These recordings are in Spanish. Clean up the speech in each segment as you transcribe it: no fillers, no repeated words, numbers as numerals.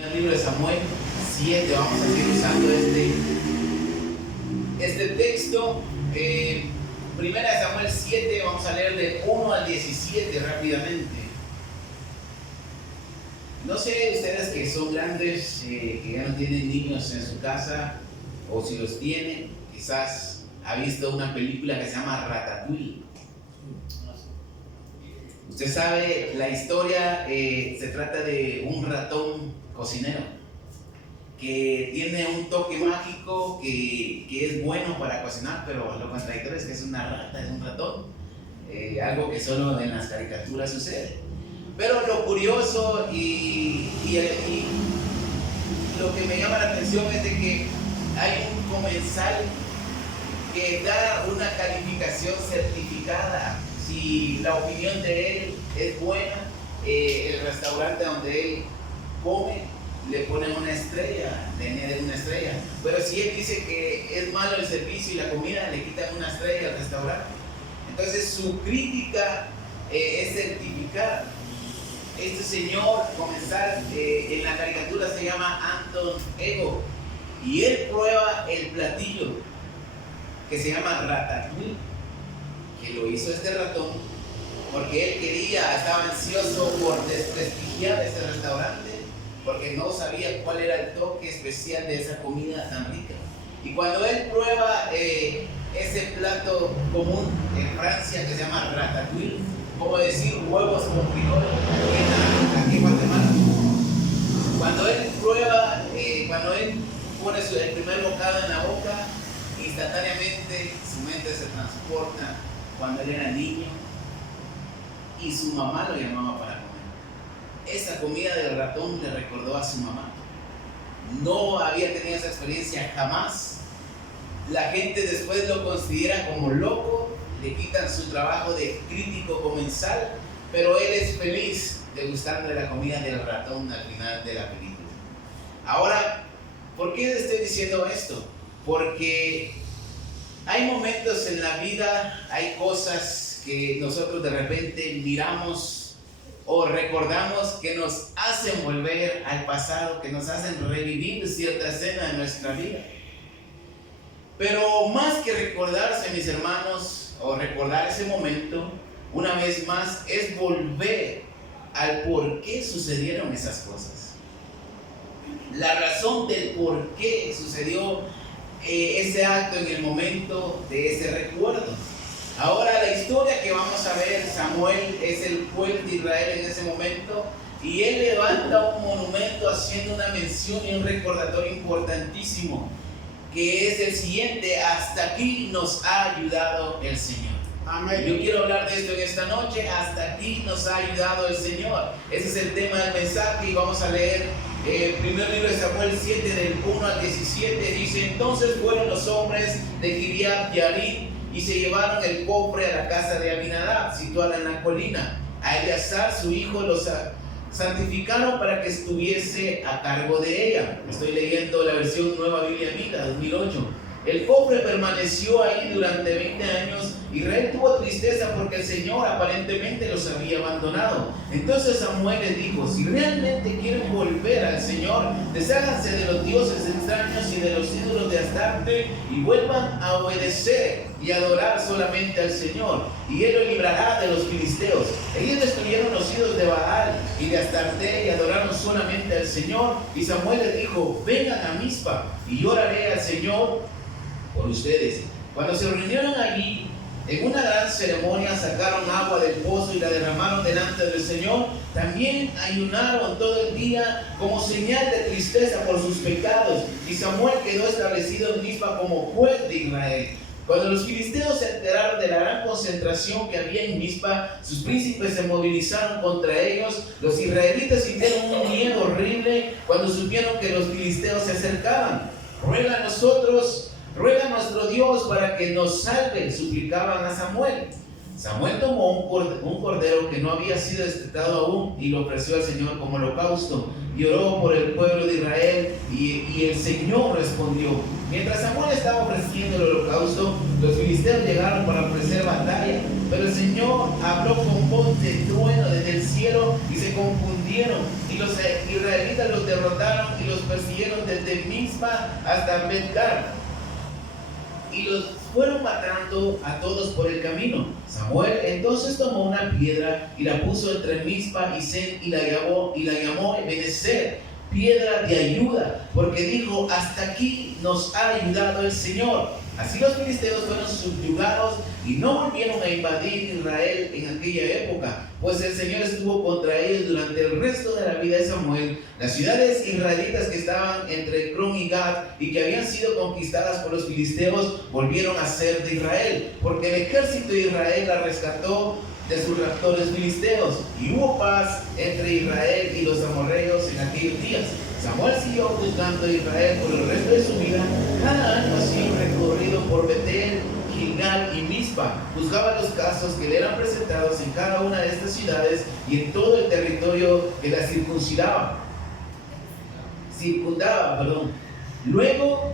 En el libro de Samuel 7 vamos a seguir usando este texto. Primera de Samuel 7, vamos a leer de 1 al 17 rápidamente. No sé ustedes que son grandes, que ya no tienen niños en su casa, o si los tienen, quizás ha visto una película que se llama Ratatouille. Usted sabe, la historia se trata de un ratón cocinero que tiene un toque mágico que es bueno para cocinar, pero lo contradictorio es que es una rata, es un ratón, algo que solo en las caricaturas sucede. Pero lo curioso y lo que me llama la atención es de que hay un comensal que da una calificación certificada. Si la opinión de él es buena, el restaurante donde él come le ponen una estrella, le añaden una estrella. Pero si él dice que es malo el servicio y la comida, le quitan una estrella al restaurante. Entonces su crítica es certificada. Este señor comensal en la caricatura se llama Anton Ego, y él prueba el platillo que se llama Ratatouille, que lo hizo este ratón porque él estaba ansioso por desprestigiar ese restaurante, porque no sabía cuál era el toque especial de esa comida tan rica. Y cuando él prueba ese plato común en Francia que se llama Ratatouille, como decir huevos con frijoles aquí en Guatemala, cuando él prueba, cuando él pone el primer bocado en la boca, instantáneamente su mente se transporta cuando él era niño y su mamá lo llamaba para comer. Esa comida del ratón le recordó a su mamá. No había tenido esa experiencia jamás. La gente después lo considera como loco, le quitan su trabajo de crítico comensal, pero él es feliz degustando de la comida del ratón al final de la película. Ahora, ¿por qué le estoy diciendo esto? Porque hay momentos en la vida, hay cosas que nosotros de repente miramos o recordamos que nos hacen volver al pasado, que nos hacen revivir cierta escena de nuestra vida. Pero más que recordarse, mis hermanos, o recordar ese momento, una vez más, es volver al por qué sucedieron esas cosas. La razón del por qué sucedió ese acto en el momento de ese recuerdo. Ahora la historia que vamos a ver, Samuel es el pueblo de Israel en ese momento, y él levanta un monumento haciendo una mención y un recordatorio importantísimo, que es el siguiente: hasta aquí nos ha ayudado el Señor. Amén. Yo quiero hablar de esto en esta noche. Hasta aquí nos ha ayudado el Señor. Ese es el tema del mensaje, y vamos a leer primer libro de Samuel 7 del 1 al 17. Dice: entonces fueron los hombres de Kiriat Yarim y se llevaron el cofre a la casa de Abinadab, situada en la colina. A Eleazar su hijo los santificaron para que estuviese a cargo de ella. Estoy leyendo la versión Nueva Biblia Viva 2008. El cofre permaneció ahí durante 20 años. Israel tuvo tristeza porque el Señor aparentemente los había abandonado. Entonces Samuel les dijo: si realmente quieren volver al Señor, desháganse de los dioses extraños y de los ídolos de Astarte, y vuelvan a obedecer y adorar solamente al Señor, y Él los librará de los filisteos. Ellos destruyeron los ídolos de Baal y de Astarte y adoraron solamente al Señor. Y Samuel les dijo: vengan a Mizpa y yo oraré al Señor por ustedes. Cuando se reunieron allí, en una gran ceremonia sacaron agua del pozo y la derramaron delante del Señor. También ayunaron todo el día como señal de tristeza por sus pecados. Y Samuel quedó establecido en Mizpa como juez de Israel. Cuando los filisteos se enteraron de la gran concentración que había en Mizpa, sus príncipes se movilizaron contra ellos. Los israelitas sintieron un miedo horrible cuando supieron que los filisteos se acercaban. Ruega a nuestro Dios para que nos salve, suplicaban a Samuel. Samuel tomó un cordero que no había sido destetado aún y lo ofreció al Señor como holocausto, y oró por el pueblo de Israel, y el Señor respondió. Mientras Samuel estaba ofreciendo el holocausto, los filisteos llegaron para ofrecer batalla, pero el Señor habló con voz de trueno desde el cielo, y se confundieron y y los israelitas los derrotaron y los persiguieron desde Mizpa hasta Bet-Gar, y los fueron matando a todos por el camino. Samuel entonces tomó una piedra y la puso entre Mizpa y Sen y la llamó Ebenezer, piedra de ayuda, porque dijo: hasta aquí nos ha ayudado el Señor. Así los filisteos fueron subyugados y no volvieron a invadir Israel en aquella época, pues el Señor estuvo contra ellos durante el resto de la vida de Samuel. Las ciudades israelitas que estaban entre Cron y Gad y que habían sido conquistadas por los filisteos volvieron a ser de Israel, porque el ejército de Israel la rescató de sus raptores filisteos, y hubo paz entre Israel y los amorreos en aquellos días. Samuel siguió juzgando a Israel por el resto de su vida. Cada año hacía un recorrido por Betel, Gilgal y Mizpa. Juzgaba los casos que le eran presentados en cada una de estas ciudades y en todo el territorio que la circundaba. Luego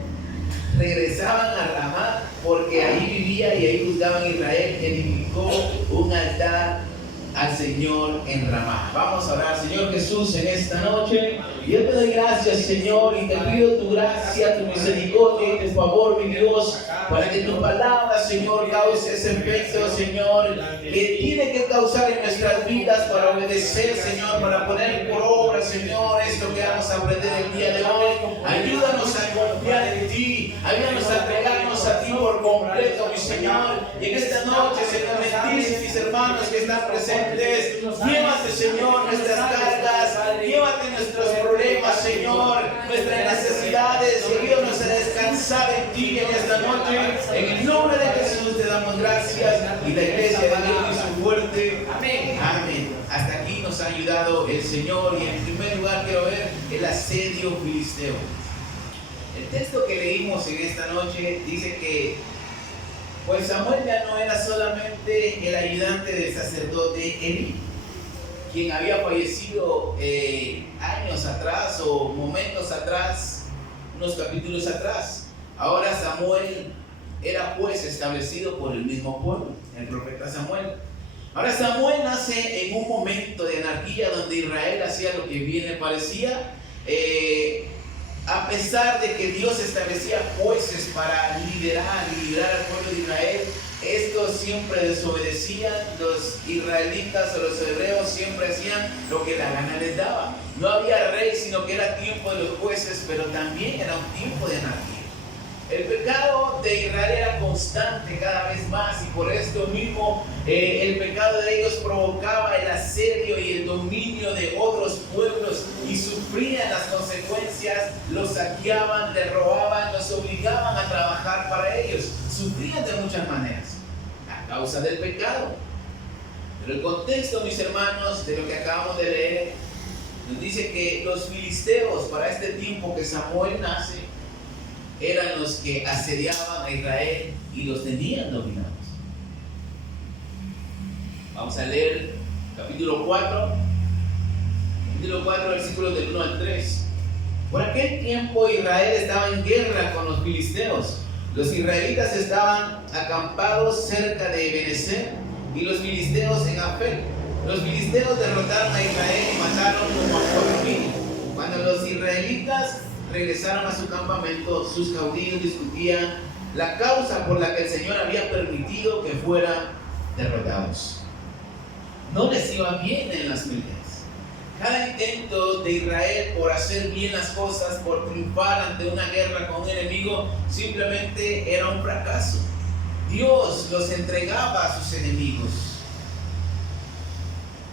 regresaban a Ramá, porque ahí vivía y ahí juzgaban Israel, y edificó un altar al Señor en Ramá. Vamos a orar. Señor Jesús, en esta noche yo te doy gracias, Señor, y te pido tu gracia, tu misericordia y tu favor, mi Dios, para que tu palabra, Señor, cause ese efecto, Señor, que tiene que causar en nuestras vidas para obedecer, Señor, para poner por obra, Señor, esto que vamos a aprender el día de hoy. Ayúdanos a confiar en ti, ayúdanos a entregarnos a ti por completo, mi Señor. Y en esta noche, Señor, bendice a mis hermanos que están presentes. Llévate, Señor, nuestras cargas, llévate nuestros problemas, Señor, nuestras necesidades, y ayúdanos a descansar en ti en esta noche. En el nombre de Jesús te damos gracias, y la iglesia de Dios hizo fuerte. Amén. Amén. Hasta aquí nos ha ayudado el Señor, y en primer lugar quiero ver el asedio filisteo. El texto que leímos en esta noche dice que pues Samuel ya no era solamente el ayudante del sacerdote Elí, quien había fallecido años atrás o momentos atrás, unos capítulos atrás. Ahora Samuel era juez establecido por el mismo pueblo, el profeta Samuel. Ahora Samuel nace en un momento de anarquía donde Israel hacía lo que bien le parecía. A pesar de que Dios establecía jueces para liderar y librar al pueblo de Israel, estos siempre desobedecían. Los israelitas o los hebreos siempre hacían lo que la gana les daba. No había rey, sino que era tiempo de los jueces, pero también era un tiempo de anarquía. El pecado de Israel era constante cada vez más, y por esto mismo el pecado de ellos provocaba el asedio y el dominio de otros pueblos, y sufrían las consecuencias. Los saqueaban, les robaban, los obligaban a trabajar para ellos. Sufrían de muchas maneras a causa del pecado. Pero el contexto, mis hermanos, de lo que acabamos de leer nos dice que los filisteos, para este tiempo que Samuel nace, eran los que asediaban a Israel y los tenían dominados. Vamos a leer capítulo 4, versículos del 1 al 3. Por aquel tiempo Israel estaba en guerra con los filisteos. Los israelitas estaban acampados cerca de Ebenezer y los filisteos en Afec. Los filisteos derrotaron a Israel y mataron como a 4,000. Cuando los israelitas regresaron a su campamento, sus caudillos discutían la causa por la que el Señor había permitido que fueran derrotados. No les iba bien en las peleas. Cada intento de Israel por hacer bien las cosas, por triunfar ante una guerra con un enemigo, simplemente era un fracaso. Dios los entregaba a sus enemigos.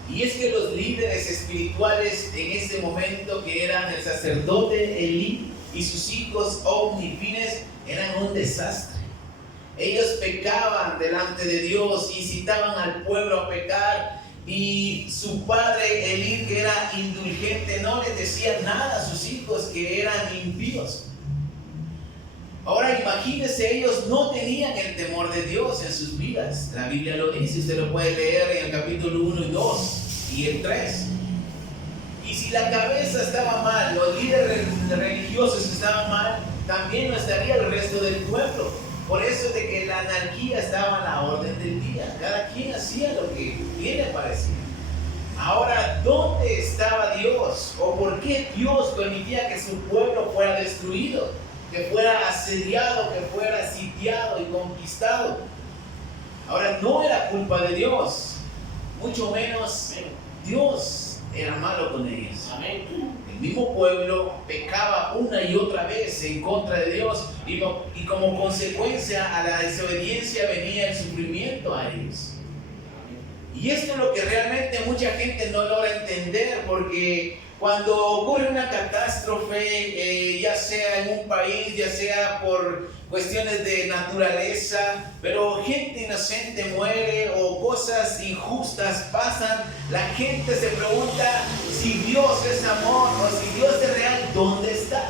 Y es que los líderes espirituales en ese momento, que eran el sacerdote Elí y sus hijos Ofni y Fines, eran un desastre. Ellos pecaban delante de Dios, incitaban al pueblo a pecar, y su padre Elí, que era indulgente, no les decía nada a sus hijos que eran impíos. Ahora imagínense, ellos no tenían el temor de Dios en sus vidas. La Biblia lo dice, usted lo puede leer en el capítulo 1 y 2 y el 3. Y si la cabeza estaba mal, los líderes religiosos estaban mal, también lo estaría el resto del pueblo. Por eso de que la anarquía estaba a la orden del día. Cada quien hacía lo que bien le parecía. Ahora, ¿dónde estaba Dios? ¿O por qué Dios permitía que su pueblo fuera destruido? Que fuera asediado, que fuera sitiado y conquistado. Ahora, no era culpa de Dios, mucho menos Dios era malo con ellos. Amén. El mismo pueblo pecaba una y otra vez en contra de Dios y como consecuencia a la desobediencia venía el sufrimiento a ellos. Y esto es lo que realmente mucha gente no logra entender, porque cuando ocurre una catástrofe, ya sea en un país, ya sea por cuestiones de naturaleza, pero gente inocente muere o cosas injustas pasan, la gente se pregunta si Dios es amor o si Dios es real, ¿dónde está?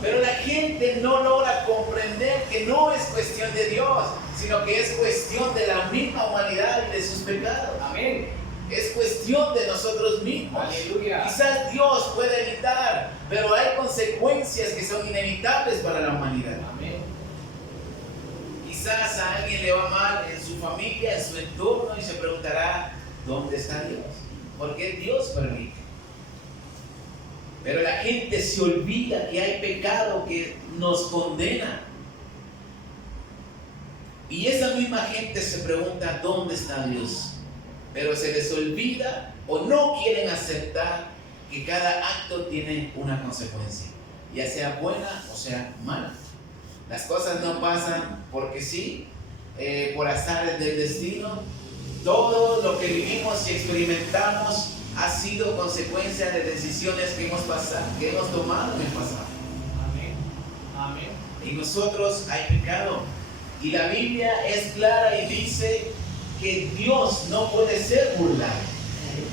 Pero la gente no logra comprender que no es cuestión de Dios, sino que es cuestión de la misma humanidad y de sus pecados. Amén. Es cuestión de nosotros mismos. Aleluya. Quizás Dios puede evitar, pero hay consecuencias que son inevitables para la humanidad. Amén. Quizás a alguien le va mal en su familia, en su entorno, y se preguntará, ¿dónde está Dios? ¿Por qué Dios permite? Pero la gente se olvida que hay pecado que nos condena. Y esa misma gente se pregunta, ¿dónde está Dios? Pero se les olvida o no quieren aceptar que cada acto tiene una consecuencia, ya sea buena o sea mala. Las cosas no pasan porque sí, por azares del destino. Todo lo que vivimos y experimentamos ha sido consecuencia de decisiones que hemos tomado en el pasado. Amén. Amén. Y nosotros hay pecado. Y la Biblia es clara y dice que Dios no puede ser burlado.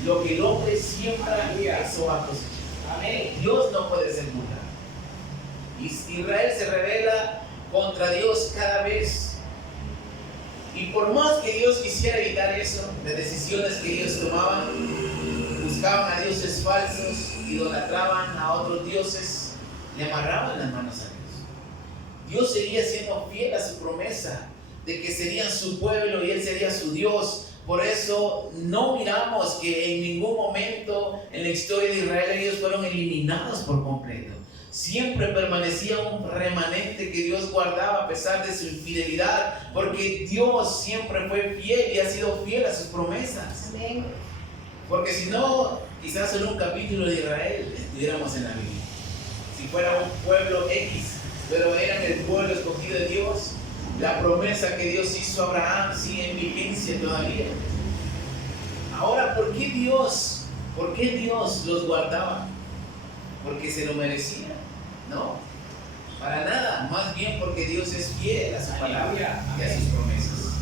Lo que el hombre siembra, eso va a cosechar. Amén. Dios no puede ser burlado. Israel se rebela contra Dios cada vez. Y por más que Dios quisiera evitar eso, las decisiones que ellos tomaban, buscaban a dioses falsos, idolatraban a otros dioses, le amarraban las manos a Dios. Dios seguía siendo fiel a su promesa de que serían su pueblo y Él sería su Dios. Por eso no miramos que en ningún momento en la historia de Israel ellos fueron eliminados por completo. Siempre permanecía un remanente que Dios guardaba a pesar de su infidelidad, porque Dios siempre fue fiel y ha sido fiel a sus promesas. Amén. Porque si no, quizás en un capítulo de Israel estuviéramos en la Biblia. Si fuera un pueblo X, pero eran el pueblo escogido de Dios, la promesa que Dios hizo a Abraham sigue en vigencia todavía. Ahora, ¿por qué Dios los guardaba? ¿Porque se lo merecía? No, para nada. Más bien porque Dios es fiel a su palabra y a sus promesas.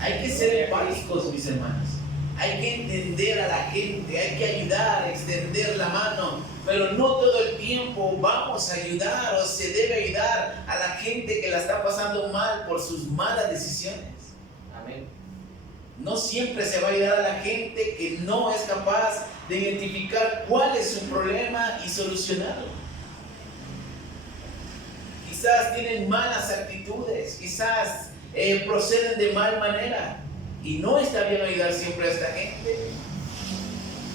Hay que ser empáticos, mis hermanos. Hay que entender a la gente, hay que ayudar, extender la mano, pero no todo el tiempo vamos a ayudar o se debe ayudar a la gente que la está pasando mal por sus malas decisiones. Amén. No siempre se va a ayudar a la gente que no es capaz de identificar cuál es su problema y solucionarlo. Quizás tienen malas actitudes, quizás proceden de mal manera. Y no está bien ayudar siempre a esta gente.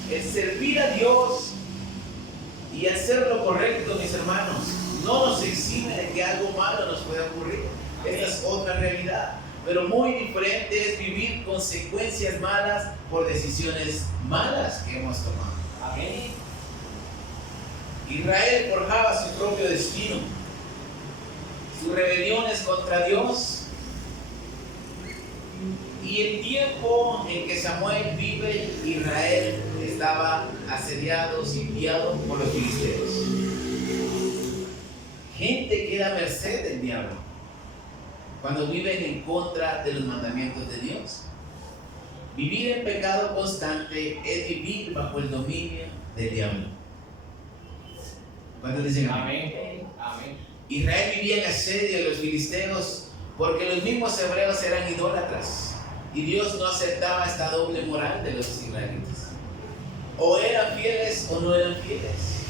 El servir a Dios y hacer lo correcto, mis hermanos, no nos exime de que algo malo nos pueda ocurrir. Esta es otra realidad. Pero muy diferente es vivir consecuencias malas por decisiones malas que hemos tomado. Amén. Israel forjaba su propio destino. Sus rebeliones contra Dios. Y el tiempo en que Samuel vive, Israel estaba asediado, sitiado por los filisteos. Gente queda a merced del diablo cuando viven en contra de los mandamientos de Dios. Vivir en pecado constante es vivir bajo el dominio del diablo. ¿Cuántos dicen amén? Amén. Israel vivía en asedio de los filisteos porque los mismos hebreos eran idólatras. Y Dios no aceptaba esta doble moral de los israelitas. O eran fieles o no eran fieles.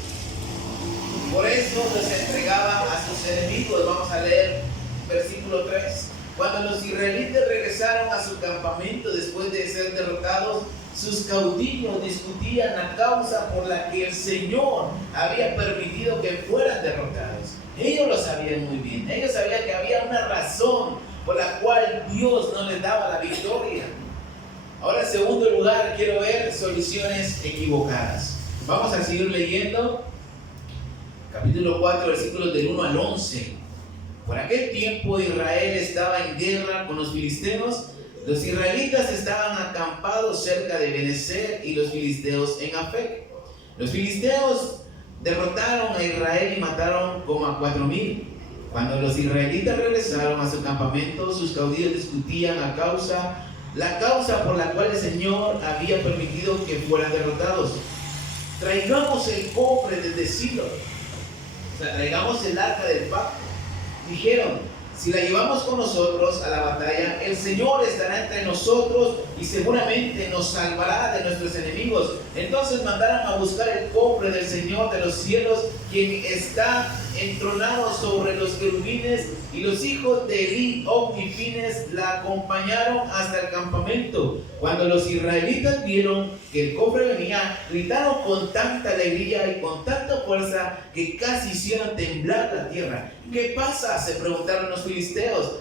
Por eso los entregaba a sus enemigos. Vamos a leer versículo 3. Cuando los israelitas regresaron a su campamento después de ser derrotados, sus caudillos discutían la causa por la que el Señor había permitido que fueran derrotados. Ellos lo sabían muy bien. Ellos sabían que había una razón por la cual Dios no les daba la victoria. Ahora, en segundo lugar, quiero ver soluciones equivocadas. Vamos a seguir leyendo capítulo 4, versículos del 1 al 11. Por aquel tiempo Israel estaba en guerra con los filisteos. Los israelitas estaban acampados cerca de Benecer y los filisteos en Afec. Los filisteos derrotaron a Israel y mataron como a 4,000. Cuando los israelitas regresaron a su campamento, sus caudillos discutían la causa por la cual el Señor había permitido que fueran derrotados. Traigamos el cofre desde Silo, o sea, traigamos el arca del pacto. Dijeron: si la llevamos con nosotros a la batalla, el Señor estará entre nosotros y seguramente nos salvará de nuestros enemigos. Entonces mandaron a buscar el cofre del Señor de los cielos, quien está entronado sobre los querubines, y los hijos de Eli, Ofni y Fines la acompañaron hasta el campamento. Cuando los israelitas vieron que el cofre venía, gritaron con tanta alegría y con tanta fuerza que casi hicieron temblar la tierra. ¿Qué pasa?, se preguntaron los filisteos.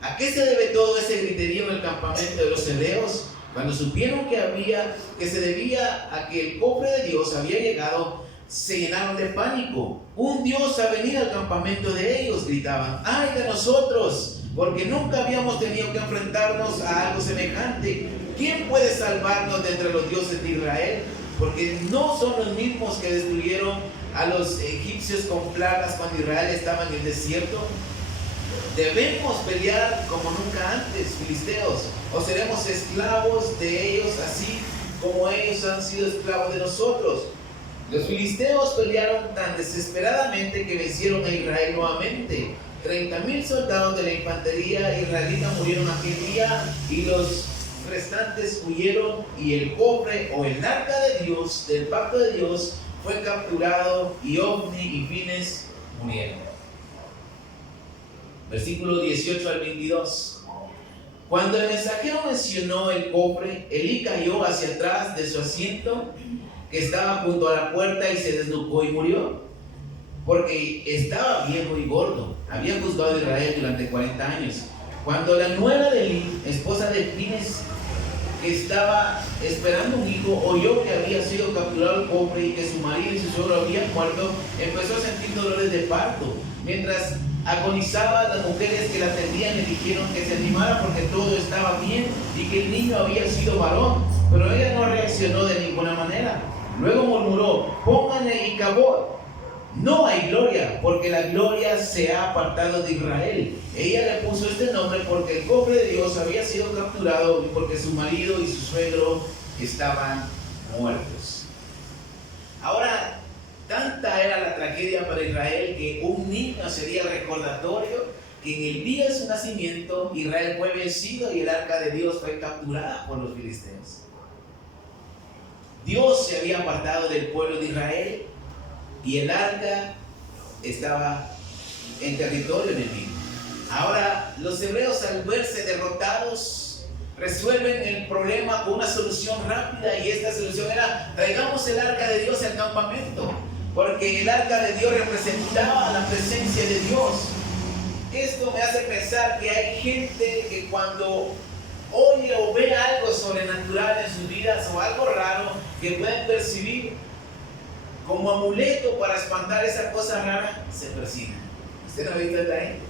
¿A qué se debe todo ese griterío en el campamento de los hebreos? Cuando supieron que se debía a que el cofre de Dios había llegado, se llenaron de pánico. Un Dios ha venido al campamento de ellos, gritaban. ¡Ay de nosotros! Porque nunca habíamos tenido que enfrentarnos a algo semejante. ¿Quién puede salvarnos de entre los dioses de Israel? Porque no son los mismos que destruyeron a los egipcios con plagas cuando Israel estaba en el desierto. Debemos pelear como nunca antes, filisteos, o seremos esclavos de ellos así como ellos han sido esclavos de nosotros. Los filisteos pelearon tan desesperadamente que vencieron a Israel nuevamente. 30,000 soldados de la infantería israelita murieron aquel día y los restantes huyeron, y el cofre o el arca de Dios, del pacto de Dios, fue capturado y Ofni y Fines murieron. Versículo 18 al 22. Cuando el mensajero mencionó el cofre, Elí cayó hacia atrás de su asiento que estaba junto a la puerta y se desnucó y murió, porque estaba viejo y gordo. Había juzgado a Israel durante 40 años. Cuando la nuera de Elí, esposa de Fines, que estaba esperando un hijo, oyó que había sido capturado el cofre y que su marido y su suegro habían muerto, empezó a sentir dolores de parto. Mientras agonizaba, las mujeres que la atendían le dijeron que se animara porque todo estaba bien y que el niño había sido varón, pero ella no reaccionó de ninguna manera. Luego murmuró: pónganle Icabod. No hay gloria, porque la gloria se ha apartado de Israel. Ella le puso este nombre porque el cofre de Dios había sido capturado y porque su marido y su suegro estaban muertos. Ahora, tanta era la tragedia para Israel que un niño sería el recordatorio que en el día de su nacimiento Israel fue vencido y el arca de Dios fue capturada por los filisteos. Dios se había apartado del pueblo de Israel y el arca estaba en territorio enemigo. Ahora, los hebreos, al verse derrotados, resuelven el problema con una solución rápida, y esta solución era: traigamos el arca de Dios al campamento, porque el arca de Dios representaba la presencia de Dios. Esto me hace pensar que hay gente que cuando oye o ve algo sobrenatural en sus vidas o algo raro que pueden percibir como amuleto para espantar esa cosa rara, se persignan. ¿Usted no ha visto esta gente?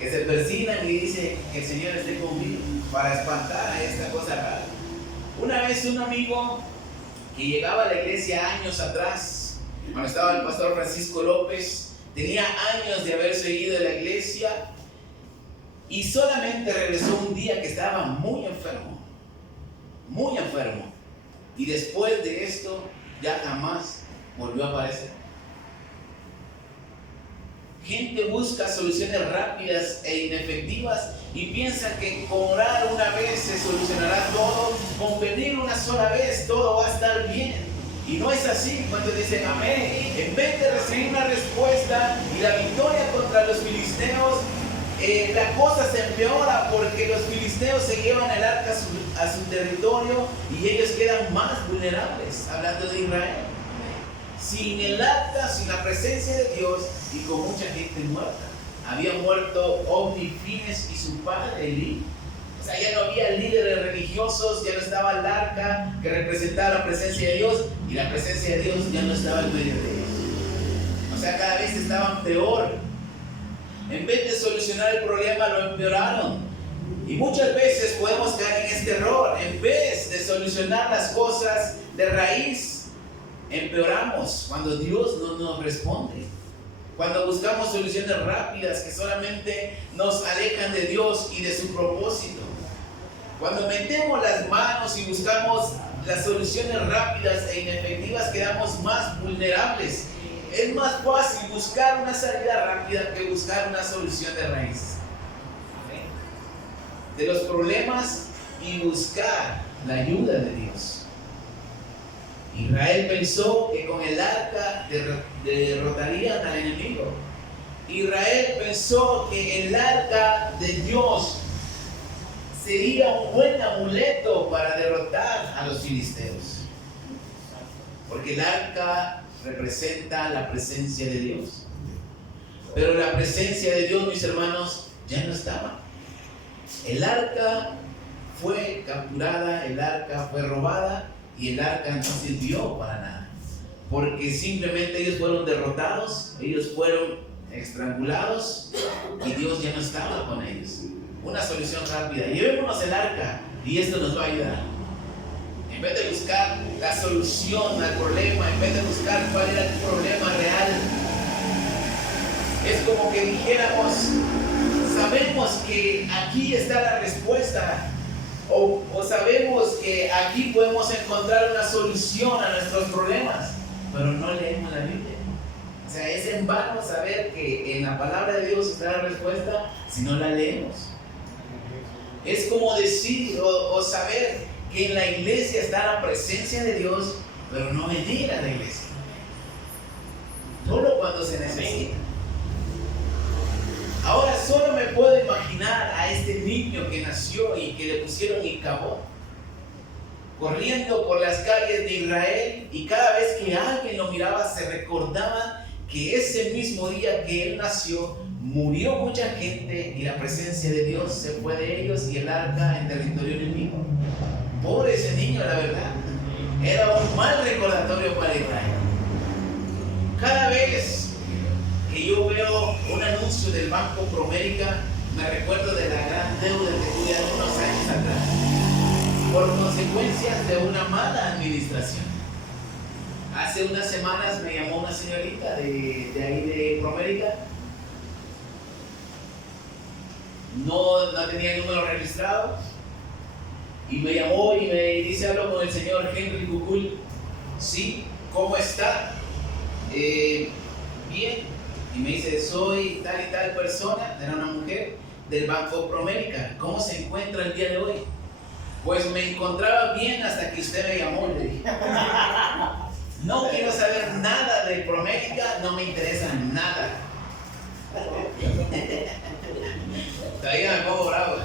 Que se persignan y dicen que el Señor esté conmigo para espantar a esta cosa rara. Una vez un amigo que llegaba a la iglesia años atrás, cuando estaba el pastor Francisco López, tenía años de haberse ido de la iglesia y solamente regresó un día que estaba muy enfermo, y después de esto ya jamás volvió a aparecer. Gente busca soluciones rápidas e inefectivas y piensa que con orar una vez se solucionará todo, con pedir una sola vez todo va a estar bien. Y no es así. Cuando dicen amén, en vez de recibir una respuesta y la victoria contra los filisteos, la cosa se empeora porque los filisteos se llevan el arca a su territorio y ellos quedan más vulnerables, hablando de Israel. Sin el arca, sin la presencia de Dios y con mucha gente muerta. Había muerto Ofni, Finehas y su padre Elí. O sea, ya no había líderes religiosos, ya no estaba el arca que representaba la presencia de Dios y la presencia de Dios ya no estaba en medio de ellos. O sea, cada vez estaban peor. En vez de solucionar el problema, lo empeoraron. Y muchas veces podemos caer en este error. En vez de solucionar las cosas de raíz, empeoramos cuando Dios no nos responde. Cuando buscamos soluciones rápidas que solamente nos alejan de Dios y de su propósito. Cuando metemos las manos y buscamos las soluciones rápidas e inefectivas, quedamos más vulnerables. Es más fácil buscar una salida rápida que buscar una solución de raíz de los problemas y buscar la ayuda de Dios. Israel pensó que con el arca derrotarían al enemigo. Israel pensó que el arca de Dios sería un buen amuleto para derrotar a los filisteos. Porque el arca representa la presencia de Dios. Pero la presencia de Dios, mis hermanos, ya no estaba. El arca fue capturada, el arca fue robada y el arca no sirvió para nada. Porque simplemente ellos fueron derrotados, ellos fueron estrangulados y Dios ya no estaba con ellos. Una solución rápida: llevémonos el arca y esto nos va a ayudar. En vez de buscar la solución al problema, en vez de buscar cuál era el problema real, es como que dijéramos: sabemos que aquí está la respuesta, o sabemos que aquí podemos encontrar una solución a nuestros problemas, pero no leemos la Biblia. O sea, es en vano saber que en la palabra de Dios está la respuesta si no la leemos. Es como decir o saber que en la iglesia está la presencia de Dios, pero no venir a la iglesia. Solo cuando se necesita. Ahora solo me puedo imaginar a este niño que nació y que le pusieron Icabod, corriendo por las calles de Israel, y cada vez que alguien lo miraba se recordaba que ese mismo día que él nació murió mucha gente y la presencia de Dios se fue de ellos y el arca en territorio enemigo. Pobre ese niño, la verdad. Era un mal recordatorio para Israel. Cada vez que yo veo un anuncio del Banco Promérica, me recuerdo de la gran deuda que tuve hace unos años atrás, por consecuencias de una mala administración. Hace unas semanas me llamó una señorita de ahí de Promérica. No tenía el número registrado. Y me llamó y me dice: hablo con el señor Henry Cucul. Sí, ¿cómo está? Bien. Y me dice: soy tal y tal persona, era una mujer, del Banco Promérica. ¿Cómo se encuentra el día de hoy? Pues me encontraba bien hasta que usted me llamó, le dije. No quiero saber nada de Promérica, no me interesa nada. Todavía me pongo bravo.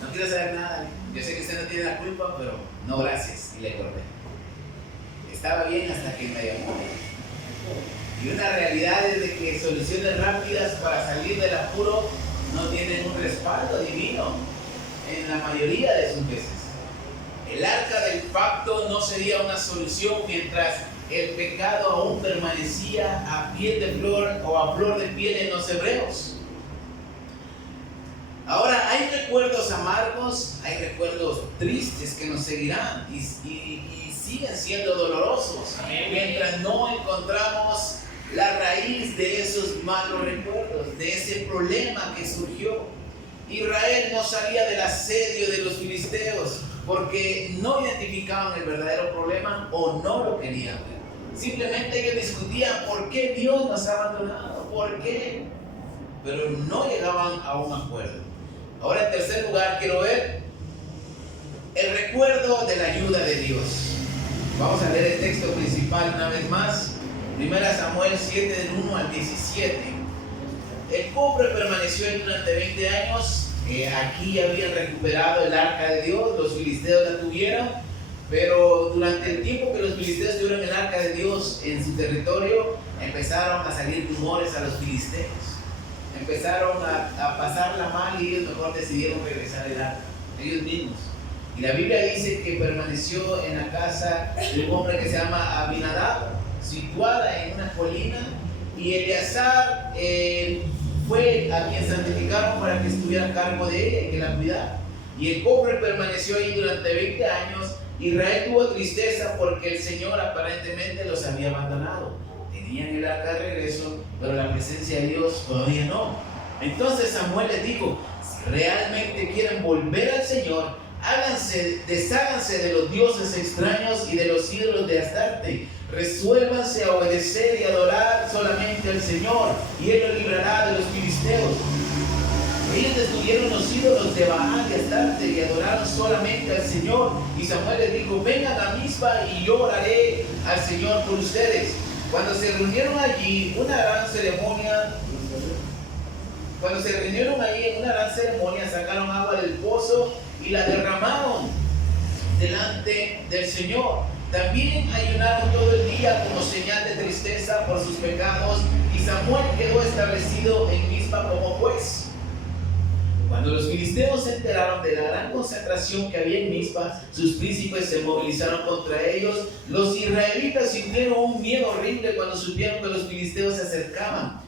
No quiero saber nada. Yo sé que usted no tiene la culpa, pero no, gracias. Y le corté. Estaba bien hasta que me llamó. Y una realidad es de que soluciones rápidas para salir del apuro no tienen un respaldo divino en la mayoría de sus veces. El arca del pacto no sería una solución mientras el pecado aún permanecía a piel de flor o a flor de piel en los hebreos. Ahora, hay recuerdos amargos, hay recuerdos tristes que nos seguirán y siguen siendo dolorosos mientras no encontramos la raíz de esos malos recuerdos, de ese problema que surgió. Israel no salía del asedio de los filisteos porque no identificaban el verdadero problema o no lo querían ver. Simplemente ellos discutían por qué Dios nos ha abandonado, por qué, pero no llegaban a un acuerdo. Ahora, en tercer lugar, quiero ver el recuerdo de la ayuda de Dios. Vamos a leer el texto principal una vez más. 1 Samuel 7, del 1 al 17. El cofre permaneció ahí durante 20 años. Aquí habían recuperado el arca de Dios, los filisteos la tuvieron, pero durante el tiempo que los filisteos tuvieron el arca de Dios en su territorio, empezaron a salir rumores a los filisteos. Empezaron a pasarla mal y ellos mejor decidieron regresar el arca, ellos mismos. Y la Biblia dice que permaneció en la casa de un hombre que se llama Abinadab, situada en una colina, y Eleazar fue a quien santificaron para que estuviera a cargo de ella y que la cuidara. Y el cofre permaneció ahí durante 20 años. Israel tuvo tristeza porque el Señor aparentemente los había abandonado. Tenían el arca de regreso, pero la presencia de Dios todavía no. Entonces Samuel les dijo: si realmente quieren volver al Señor, desháganse de los dioses extraños y de los ídolos de Astarte. Resuélvanse a obedecer y adorar solamente al Señor, y Él los librará de los filisteos. Ellos destruyeron los ídolos de Baal y Astarte y adoraron solamente al Señor. Y Samuel les dijo: vengan a Mizpa y yo oraré al Señor por ustedes. Cuando se reunieron allí en una gran ceremonia, sacaron agua del pozo y la derramaron delante del Señor. También ayunaron todo el día como señal de tristeza por sus pecados, y Samuel quedó establecido en Mizpa como juez. Cuando los filisteos se enteraron de la gran concentración que había en Mizpa, sus príncipes se movilizaron contra ellos. Los israelitas sintieron un miedo horrible cuando supieron que los filisteos se acercaban.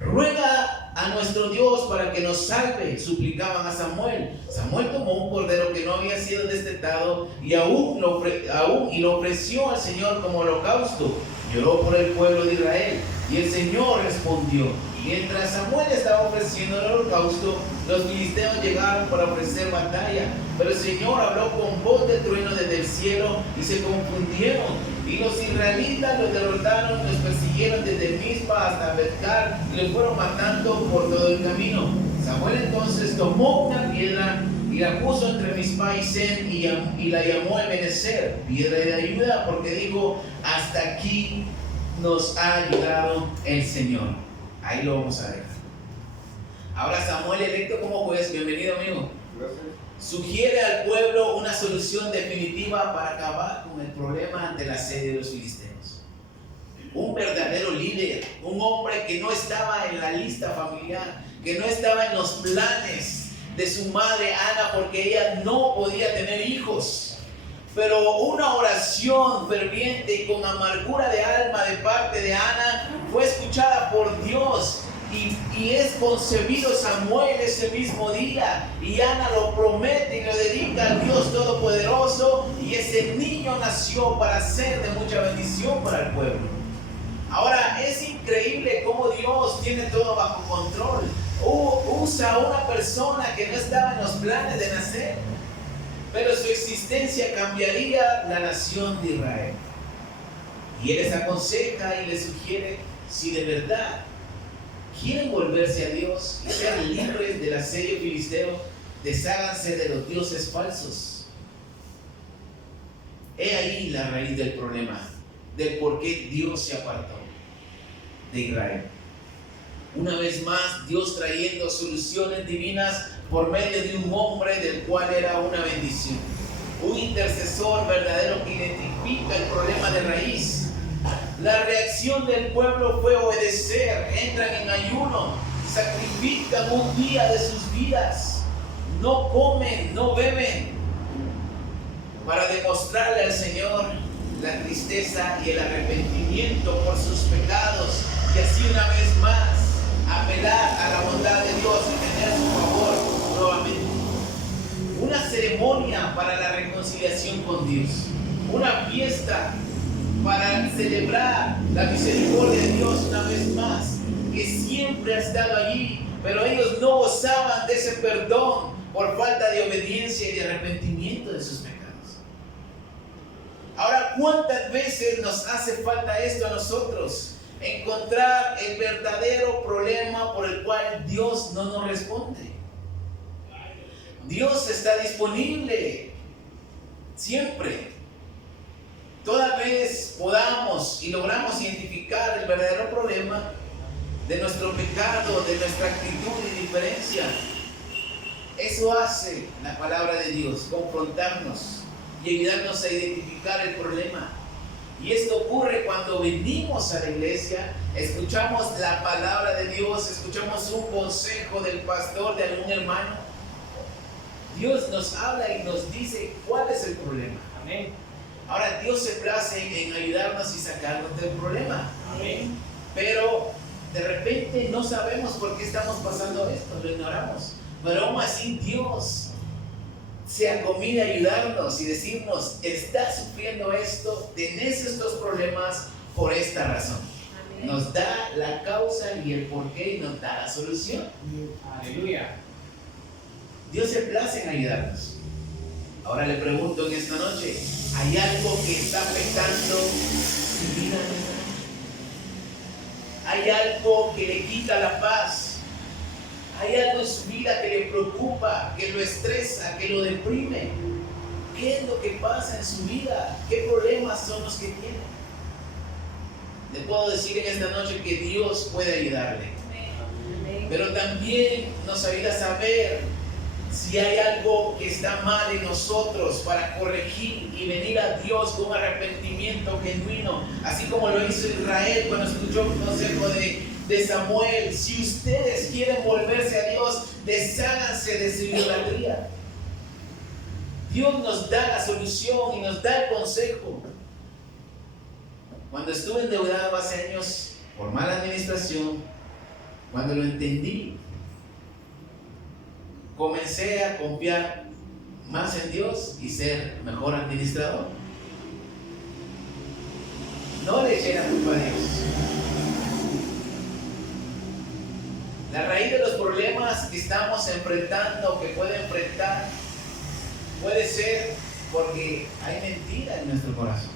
Ruega a nuestro Dios para que nos salve, suplicaban a Samuel. Samuel tomó un cordero que no había sido destetado y lo ofreció al Señor como holocausto. Lloró por el pueblo de Israel, y el Señor respondió. Mientras Samuel estaba ofreciendo el holocausto, los filisteos llegaron para ofrecer batalla, pero el Señor habló con voz de trueno desde el cielo y se confundieron. Y los israelitas los derrotaron y los persiguieron desde Mizpa hasta Betcar y los fueron matando por todo el camino. Samuel entonces tomó una piedra y la puso entre Mizpa y Sen y la llamó Ebenezer, piedra de ayuda, porque dijo: hasta aquí nos ha ayudado el Señor. Ahí lo vamos a dejar. Ahora Samuel, electo como juez, bienvenido amigo. Gracias. Sugiere al pueblo una solución definitiva para acabar con el problema del asedio de los filisteos. Un verdadero líder, un hombre que no estaba en la lista familiar, que no estaba en los planes de su madre Ana, porque ella no podía tener hijos. Pero una oración ferviente y con amargura de alma de parte de Ana fue escuchada por Dios. Y es concebido Samuel ese mismo día, y Ana lo promete y lo dedica al Dios Todopoderoso, y ese niño nació para ser de mucha bendición para el pueblo. Ahora es increíble cómo Dios tiene todo bajo control. Usa a una persona que no estaba en los planes de nacer, pero su existencia cambiaría la nación de Israel. Y Él les aconseja y les sugiere: si de verdad quieren volverse a Dios y ser libres del asedio filisteo, desháganse de los dioses falsos. He ahí la raíz del problema, del por qué Dios se apartó de Israel. Una vez más, Dios trayendo soluciones divinas por medio de un hombre del cual era una bendición. Un intercesor verdadero que identifica el problema de raíz. La reacción del pueblo fue obedecer. Entran en ayuno, sacrifican un día de sus vidas, no comen, no beben, para demostrarle al Señor la tristeza y el arrepentimiento por sus pecados, y así una vez más apelar a la bondad de Dios y tener su favor nuevamente. Una ceremonia para la reconciliación con Dios, una fiesta para celebrar la misericordia de Dios una vez más, que siempre ha estado allí, pero ellos no gozaban de ese perdón por falta de obediencia y de arrepentimiento de sus pecados. Ahora, ¿cuántas veces nos hace falta esto a nosotros? Encontrar el verdadero problema por el cual Dios no nos responde. Dios está disponible siempre. Toda vez podamos y logramos identificar el verdadero problema, de nuestro pecado, de nuestra actitud y diferencia. Eso hace la palabra de Dios, confrontarnos y ayudarnos a identificar el problema. Y esto ocurre cuando venimos a la iglesia, escuchamos la palabra de Dios, escuchamos un consejo del pastor, de algún hermano. Dios nos habla y nos dice cuál es el problema. Amén. Ahora Dios se place en ayudarnos y sacarnos del problema. Amén. Pero de repente no sabemos por qué estamos pasando esto, lo ignoramos. Pero aún así Dios se acomida a ayudarnos y decirnos: estás sufriendo esto, tenés estos problemas por esta razón. Amén. Nos da la causa y el porqué y nos da la solución. Aleluya. Dios se place en ayudarnos. Ahora le pregunto en esta noche: ¿hay algo que está afectando su vida? ¿Hay algo que le quita la paz? ¿Hay algo en su vida que le preocupa, que lo estresa, que lo deprime? ¿Qué es lo que pasa en su vida? ¿Qué problemas son los que tiene? Le puedo decir en esta noche que Dios puede ayudarle. Amén. Pero también nos ayuda a saber si hay algo que está mal en nosotros para corregir y venir a Dios con un arrepentimiento genuino, así como lo hizo Israel cuando escuchó el consejo de Samuel. Si ustedes quieren volverse a Dios, desháganse de su idolatría. Dios nos da la solución y nos da el consejo. Cuando estuve endeudado hace años por mala administración, cuando lo entendí, comencé a confiar más en Dios y ser mejor administrador. No le eché la culpa a Dios. La raíz de los problemas que estamos enfrentando, que puede enfrentar, puede ser porque hay mentira en nuestro corazón,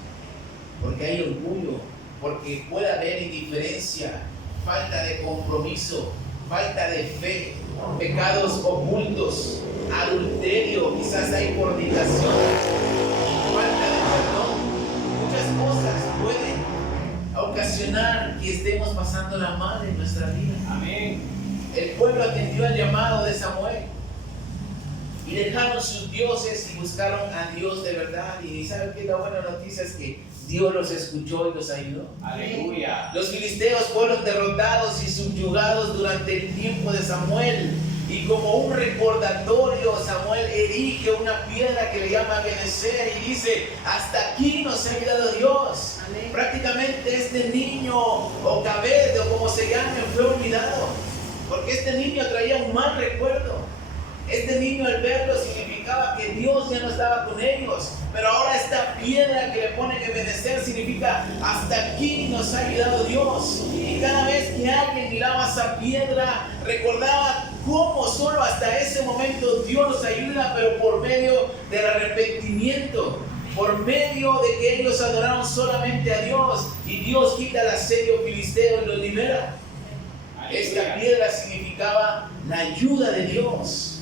porque hay orgullo, porque puede haber indiferencia, falta de compromiso, falta de fe, pecados ocultos, adulterio, quizás hay fornicación, falta de perdón. Muchas cosas pueden ocasionar que estemos pasando la mal en nuestra vida. Amén. El pueblo atendió al llamado de Samuel y dejaron sus dioses y buscaron a Dios de verdad. Y ¿saben qué? La buena noticia es que Dios los escuchó y los ayudó. Aleluya. Los filisteos fueron derrotados y subyugados durante el tiempo de Samuel. Y como un recordatorio, Samuel erige una piedra que le llama Ebenezer y dice: hasta aquí nos ha ayudado Dios. Amén. Prácticamente este niño, o Cabed, o como se llame, fue olvidado, porque este niño traía un mal recuerdo. Este niño, al verlo, significaba que Dios ya no estaba con ellos. Pero ahora esta piedra que le ponen Ebenezer significa: hasta aquí nos ha ayudado Dios. Y cada vez que alguien miraba esa piedra, recordaba cómo solo hasta ese momento Dios los ayuda, pero por medio del arrepentimiento, por medio de que ellos adoraron solamente a Dios, y Dios quita el asedio filisteo y los libera. Esta piedra significaba la ayuda de Dios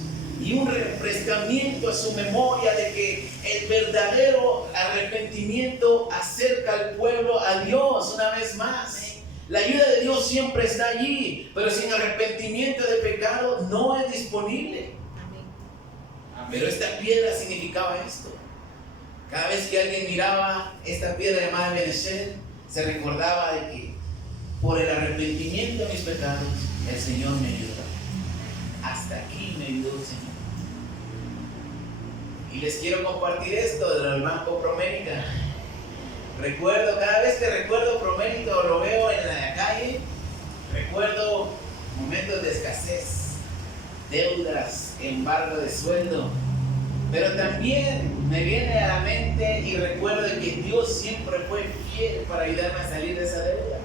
y un refrescamiento a su memoria de que el verdadero arrepentimiento acerca al pueblo a Dios una vez más. La ayuda de Dios siempre está allí, pero sin arrepentimiento de pecado no es disponible. Pero esta piedra significaba esto. Cada vez que alguien miraba esta piedra llamada Ebenezer, se recordaba de que por el arrepentimiento de mis pecados, el Señor me ayudó. Hasta aquí me ayudó el Señor. Y les quiero compartir esto del Banco Promérica. Recuerdo, cada vez que recuerdo Promérica o lo veo en la calle, recuerdo momentos de escasez, deudas, embargo de sueldo. Pero también me viene a la mente y recuerdo que Dios siempre fue fiel para ayudarme a salir de esa deuda.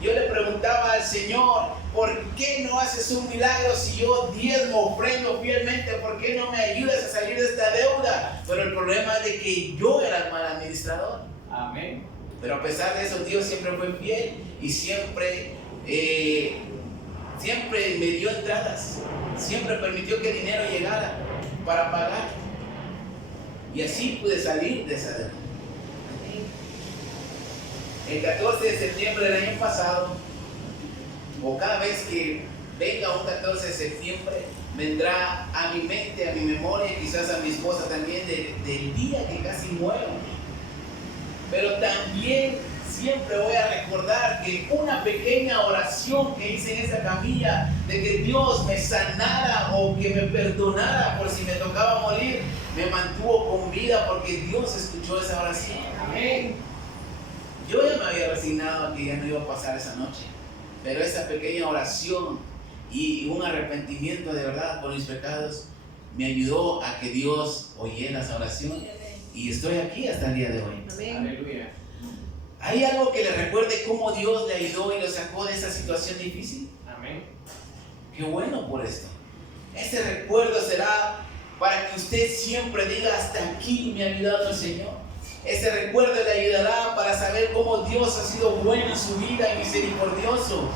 Yo le preguntaba al Señor: ¿por qué no haces un milagro si yo diezmo, ofrendo fielmente? ¿Por qué no me ayudas a salir de esta deuda? Pero el problema es de que yo era el mal administrador. Amén. Pero a pesar de eso, Dios siempre fue fiel y siempre me dio entradas. Siempre permitió que el dinero llegara para pagar. Y así pude salir de esa deuda. El 14 de septiembre del año pasado, o cada vez que venga un 14 de septiembre, vendrá a mi mente, a mi memoria, quizás a mi esposa también, del día que casi muero. Pero también siempre voy a recordar que una pequeña oración que hice en esa camilla, de que Dios me sanara o que me perdonara por si me tocaba morir, me mantuvo con vida porque Dios escuchó esa oración. Amén. Yo ya me había resignado a que ya no iba a pasar esa noche, pero esa pequeña oración y un arrepentimiento de verdad por mis pecados me ayudó a que Dios oyera esa oración y estoy aquí hasta el día de hoy. Aleluya. ¿Hay algo que le recuerde cómo Dios le ayudó y lo sacó de esa situación difícil? Amén. Qué bueno por esto. Ese recuerdo será para que usted siempre diga: hasta aquí me ha ayudado el Señor. Ese recuerdo le ayudará para saber cómo Dios ha sido bueno en su vida y misericordioso.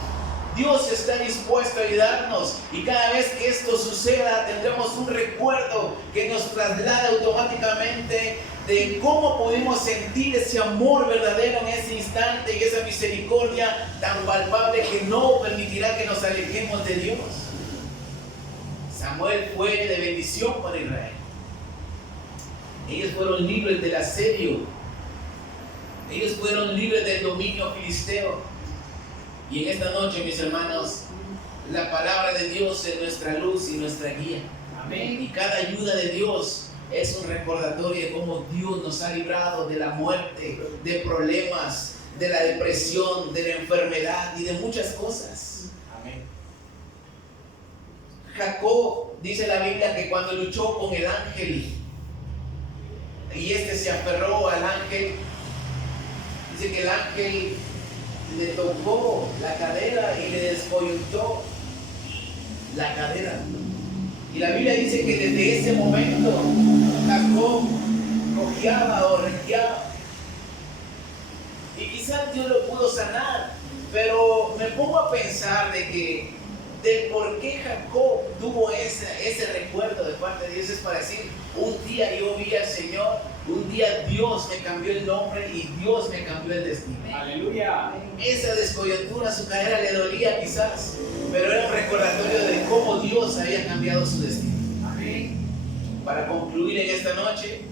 Dios está dispuesto a ayudarnos y cada vez que esto suceda tendremos un recuerdo que nos traslada automáticamente de cómo pudimos sentir ese amor verdadero en ese instante y esa misericordia tan palpable que no permitirá que nos alejemos de Dios. Samuel fue de bendición para Israel. Ellos fueron libres del asedio. Ellos fueron libres del dominio filisteo. Y en esta noche, mis hermanos, la palabra de Dios es nuestra luz y nuestra guía. Amén. Y cada ayuda de Dios es un recordatorio de cómo Dios nos ha librado de la muerte, de problemas, de la depresión, de la enfermedad y de muchas cosas. Amén. Jacob, dice la Biblia, que cuando luchó con el ángel y este se aferró al ángel, dice que el ángel le tocó la cadera y le descoyuntó la cadera. Y la Biblia dice que desde ese momento Jacob cojeaba o renqueaba. Y quizás Dios lo pudo sanar, pero me pongo a pensar del por qué Jacob tuvo ese recuerdo de parte de Dios. Es para decir: un día yo vi al Señor, un día Dios me cambió el nombre y Dios me cambió el destino. Aleluya. Esa descoyuntura, su cadera le dolía quizás, pero era un recordatorio de cómo Dios había cambiado su destino. Amén. Para concluir en esta noche,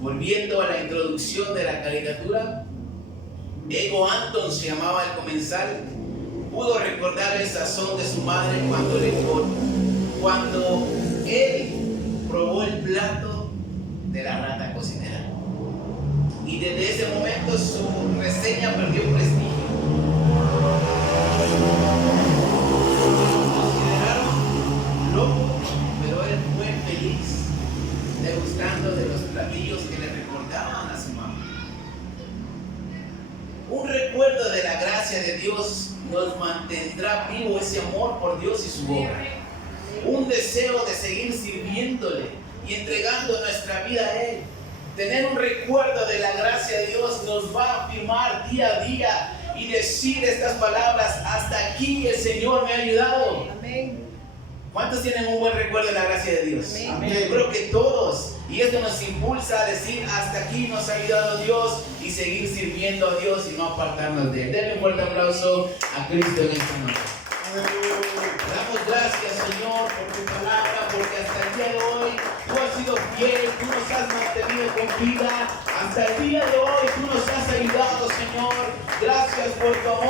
volviendo a la introducción de la caricatura, Ego Anton se llamaba el comensal. Pudo recordar el sazón de su madre cuando él probó el plato de la rata cocinera. Y desde ese momento su reseña perdió prestigio. Lo consideraron loco, pero él fue feliz degustando de los platillos que le recordaban a su mamá. Un recuerdo de la gracia de Dios nos mantendrá vivo ese amor por Dios y su obra. Un deseo de seguir sirviéndole y entregando nuestra vida a Él. Tener un recuerdo de la gracia de Dios nos va a afirmar día a día y decir estas palabras: hasta aquí el Señor me ha ayudado. Amén. ¿Cuántos tienen un buen recuerdo de la gracia de Dios? Amén. Yo creo que todos. Y esto nos impulsa a decir: hasta aquí nos ha ayudado Dios, y seguir sirviendo a Dios y no apartarnos de Él. Denle un fuerte aplauso a Cristo en esta noche. Damos gracias, Señor, por tu palabra, porque hasta el día de hoy tú has sido fiel, tú nos has mantenido con vida. Hasta el día de hoy tú nos has ayudado, Señor. Gracias por tu amor.